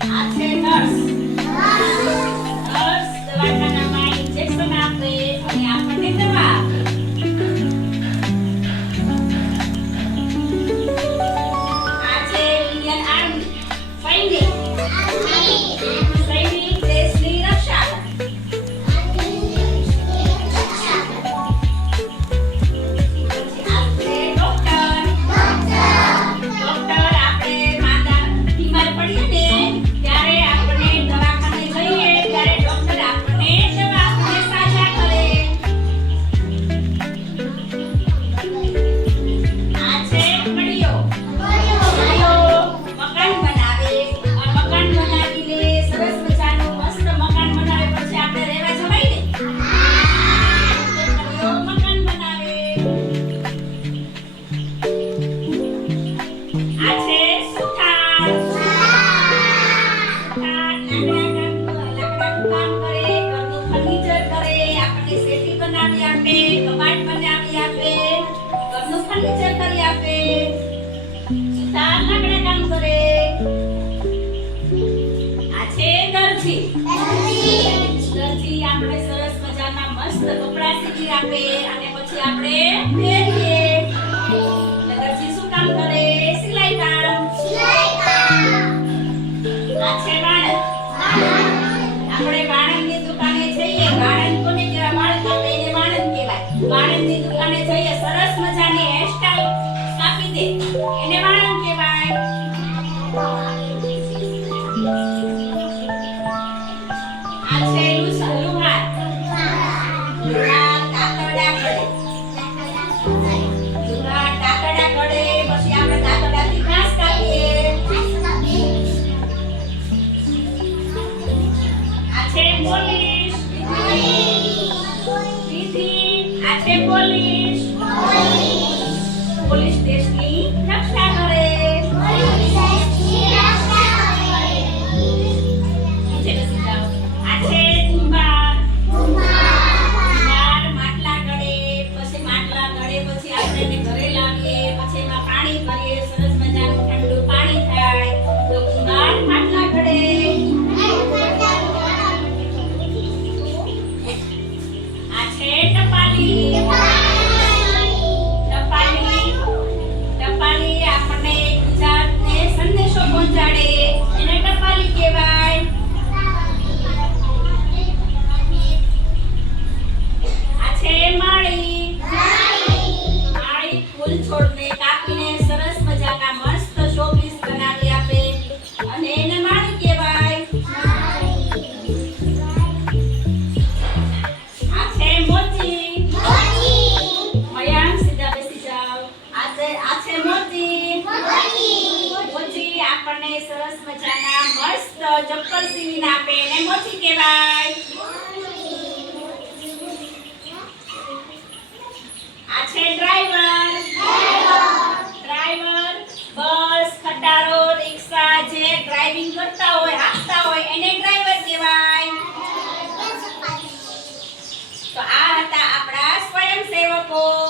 Atenas. આપે. સીતા લાકડા કામ કરે. આ છે દરજી આપણે સરસ મજાના મસ્ત કપડાં સીવી આપે. અને પછી આપણે પહેરીએ. દરજી શું કામ કરે? આ આ છે મોતી. મોતી આપણને સરસ મજાના, મસ્ત ચપ્પલ સીવીને આપે એને મોતી કહેવાય. આ છે ડ્રાઈવર. ડ્રાઈવર, બસ, ખટારો, રિક્ષા જે ડ્રાઇવિંગ કરતા હોય હાંકતા હોય, એને ડ્રાઈવર કહેવાય. તો આ હતા આપણા સ્વયંસેવકો.